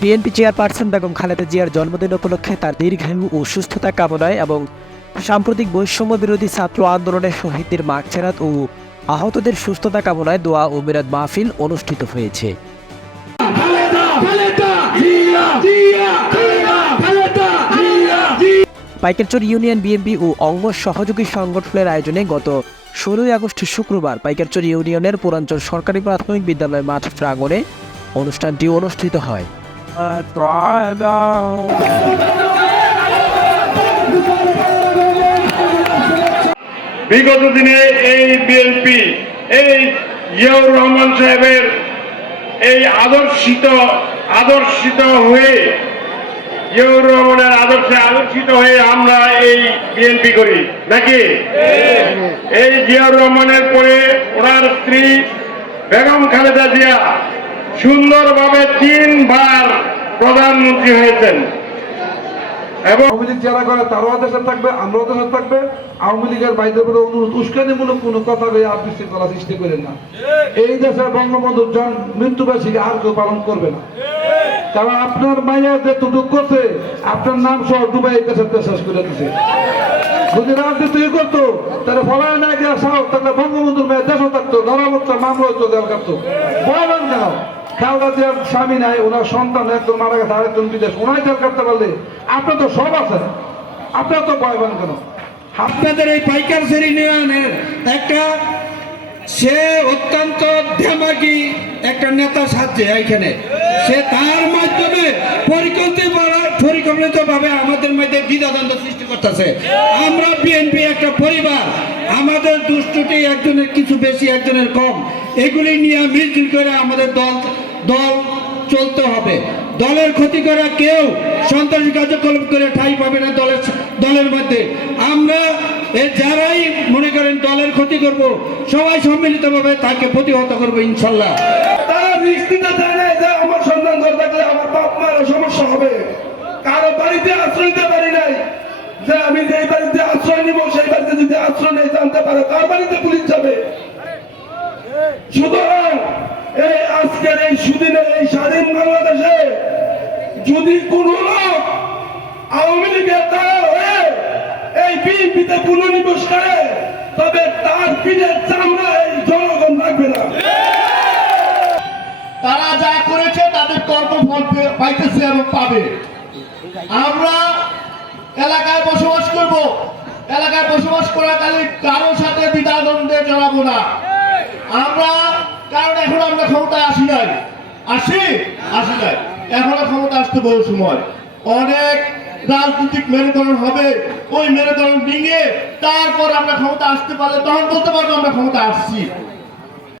BNP chairperson Begum Khaleda জিয়ার জন্মদিন উপলক্ষে তার দীর্ঘায়ু ও সুস্থতা কামনায় এবং সাম্প্রতিক বৈষম্য বিরোধী ছাত্র আন্দোলনের শহীদদের মাগফিরাত ও আহতদের সুস্থতা কামনায় দোয়া ও মিলাদ মাহফিল অনুষ্ঠিত হয়েছে। পাইকারচর ইউনিয়ন বিএনপি ও অঙ্গ সহযোগী সংগঠনের আয়োজনে গত 16 আগস্ট শুক্রবার পাইকারচর ইউনিয়নের পুরাঞ্চল সরকারি প্রাথমিক বিদ্যালয় মাঠ প্রাঙ্গণে অনুষ্ঠানটি অনুষ্ঠিত হয়। বিগত দিনে এই বিএনপি এই জিয়াউর রহমান সাহেবের এই আদর্শিত হয়ে জিয়াউর রহমানের আদর্শে আদর্শিত হয়ে আমরা এই বিএনপি করি নাকি। এই জিয়াউর রহমানের পরে ওনার স্ত্রী বেগম খালেদা জিয়া সুন্দরভাবে 3 বার প্রধানমন্ত্রী হয়েছেন এবং আওয়ামী লীগ যারা করে তারাও দেশে থাকবে, আমরাও দেশে থাকবে। আওয়ামী লীগের বাইরে করে অনুরোধ উস্কানিমূলক কোনো কথা বলে আর বিশৃঙ্খলা সৃষ্টি করেন না। এই দেশে বঙ্গবন্ধুর মৃত্যুবার্ষিকী আর কেউ পালন করবে না, কারণ আপনার মাইয়া যে দুঃখ করছে আপনার নাম সহ ডুবাই দেশের শেষ করে দিচ্ছে। যদি রাজনীতি করতো তাহলে ফলায় না গিয়ে সাহস তাহলে বঙ্গবন্ধুর মেয়ে দেশও থাকতো, ধরামত্তা মামলা হইতো, দেওয়া কাটতো। বলেন কেন খালেদা জিয়ার স্বামী নাই, ওনার সন্তান একজন মারা গেছে, আরেকজন বিদেশ, ওনাই জেল কাটতে পারলে আপনার তো সব আছে, আপনার তো ভয় পান কেন? আপনাদের এই পাইকারচর ইউনিয়নের একটা সে অত্যন্ত ধেমাকি একটা নেতা সাজছে এইখানে, সে তার মাধ্যমে পরিকল্পিতভাবে আমাদের মধ্যে দ্বিধাদ্বন্দ্ব সৃষ্টি করতেছে। আমরা বিএনপি একটা পরিবার, আমাদের দুষ্টুটি একজনের কিছু বেশি একজনের কম, এগুলি নিয়ে মিলজুল করে আমাদের দল চলতে হবে। দলের ক্ষতি করা কেউ সন্ত্রাসী কার্যকলাপ করে ঠাঁই পাবে না দলের মধ্যে। আমরা যারাই মনে করেন দলের ক্ষতি করব, সবাই সম্মিলিতভাবে তাকে প্রতিহত করবো ইনশাল্লাহ। তারা নিশ্চিত জানে যে আমার সন্তান ঘর থাকলে আমার বাপ মার সমস্যা হবে। কারো বাড়িতে আশ্রয় নিতে পারি নাই, যে আমি যে বাড়িতে আশ্রয় নিব সেই বাড়িতে যদি আশ্রয় নেই জানতে পারে তার বাড়িতে পুলিশ যাবে। সুতরাং এই আজকের এই সুদিনের এই স্বাধীন বাংলাদেশে যদি কোন লোক আওয়ামী লীগের দ্বারা হয়ে এই বিএনপিতে পুনর্নিবেশ করে, তবে তার পিঠের চামড়া এই জনগণ রাখবে না। তারা যা করেছে তাদের কর্মফল পাইতেছে এবং পাবে। আমরা এলাকায় বসবাস করব, এলাকায় বসবাস করাকালে কারোর সাথে দ্বিধাদ্বন্দ্বে জড়াবো না আমরা, কারণ এখন আমরা ক্ষমতায় আসি নাই, এখনো ক্ষমতা আসতে বহু সময়, অনেক রাজনৈতিক মেরুকরণ হবে, ওই মেরুকরণ ভেঙে তারপর আমরা ক্ষমতা আসতে পারলে তখন বলতে পারবো আমরা ক্ষমতা আসছি।